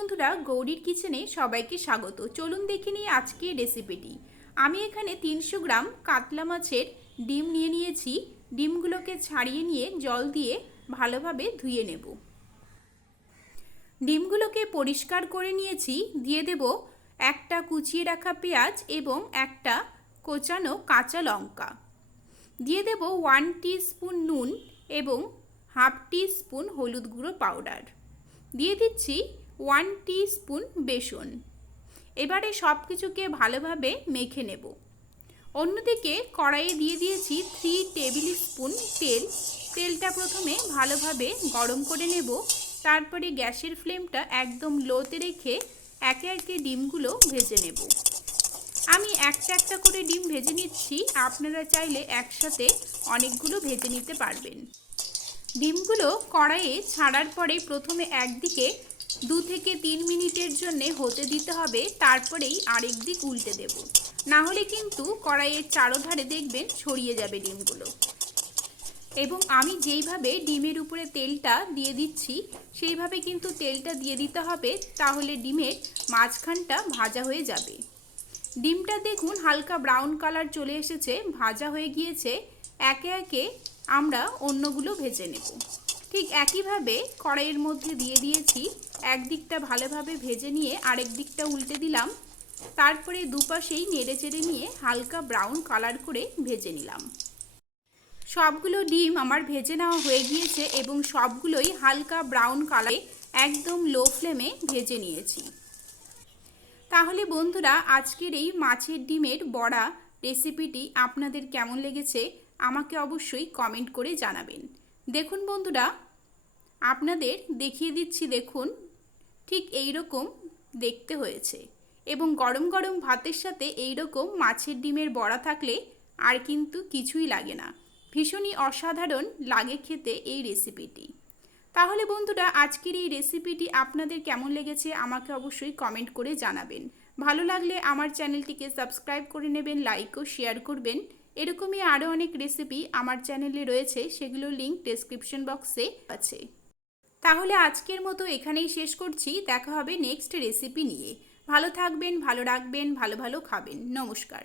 বন্ধুরা, গৌরীর কিচেনে সবাইকে স্বাগত। চলুন দেখে নিই আজকের রেসিপিটি। আমি এখানে 300 গ্রাম কাতলা মাছের ডিম নিয়ে নিয়েছি। ডিমগুলোকে ছাড়িয়ে নিয়ে জল দিয়ে ভালোভাবে ধুয়ে নেব। ডিমগুলোকে পরিষ্কার করে নিয়েছি। দিয়ে দেব একটা কুচিয়ে রাখা পেঁয়াজ এবং একটা কোচানো কাঁচা লঙ্কা। দিয়ে দেব 1 টিস্পুন নুন এবং হাফ টিস্পুন হলুদ গুঁড়ো পাউডার। দিয়ে দিচ্ছি 1 টিস্পুন বেসন। এবারে সব কিছুকে ভালোভাবে মেখে নেব। অন্যদিকে কড়াইয়ে দিয়ে দিয়েছি 3 টেবিল স্পুন তেল। তেলটা প্রথমে ভালোভাবে গরম করে নেব। তারপরে গ্যাসের ফ্লেমটা একদম লোতে রেখে একে একে ডিমগুলো ভেজে নেব। আমি একটা একটা করে ডিম ভেজে নিচ্ছি। আপনারা চাইলে একসাথে অনেকগুলো ভেজে নিতে পারবেন। ডিমগুলো কড়াইয়ে ছাড়ার পরে প্রথমে একদিকে 2 থেকে 3 মিনিটের জন্য হতে দিতে হবে। তারপরেই আরেক দিক উল্টে দেব, না হলে কিন্তু কড়াইয়ের চারোধারে দেখবেন ছড়িয়ে যাবে ডিমগুলো। এবং আমি যেইভাবে ডিমের উপরে তেলটা দিয়ে দিচ্ছি সেইভাবে কিন্তু তেলটা দিয়ে দিতে হবে, তাহলে ডিমের মাঝখানটা ভাজা হয়ে যাবে। ডিমটা দেখুন হালকা ব্রাউন কালার চলে এসেছে, ভাজা হয়ে গিয়েছে। একে একে আমরা অন্যগুলো ভেজে নেব। ঠিক একইভাবে কড়াইয়ের মধ্যে দিয়ে দিয়েছি। একদিকটা ভালোভাবে ভেজে নিয়ে আরেক দিকটা উল্টে দিলাম। তারপরে দুপাশেই নেড়ে চেড়ে নিয়ে হালকা ব্রাউন কালার করে ভেজে নিলাম। সবগুলো ডিম আমার ভেজে নেওয়া হয়ে গিয়েছে এবং সবগুলোই হালকা ব্রাউন কালারে একদম লো ফ্লেমে ভেজে নিয়েছি। তাহলে বন্ধুরা, আজকের এই মাছের ডিমের বড়া রেসিপিটি আপনাদের কেমন লেগেছে আমাকে অবশ্যই কমেন্ট করে জানাবেন। দেখুন বন্ধুরা, আপনাদের দেখিয়ে দিচ্ছি, দেখুন ঠিক এই রকম দেখতে হয়েছে। এবং গরম গরম ভাতের সাথে এই রকম মাছের ডিমের বড়া থাকলে আর কিন্তু কিছুই লাগে না। ভীষণই অসাধারণ লাগে খেতে এই রেসিপিটি। তাহলে বন্ধুরা, আজকের এই রেসিপিটি আপনাদের কেমন লেগেছে আমাকে অবশ্যই কমেন্ট করে জানাবেন। ভালো লাগলে আমার চ্যানেলটিকে সাবস্ক্রাইব করে নেবেন, লাইক ও শেয়ার করবেন। এরকমই আরও অনেক রেসিপি আমার চ্যানেলে রয়েছে, সেগুলোর লিঙ্ক ডেসক্রিপশন বক্সে আছে। তাহলে আজকের মতো এখানেই শেষ করছি। দেখা হবে নেক্সট রেসিপি নিয়ে। ভালো থাকবেন, ভালো রাখবেন, ভালো ভালো খাবেন। নমস্কার।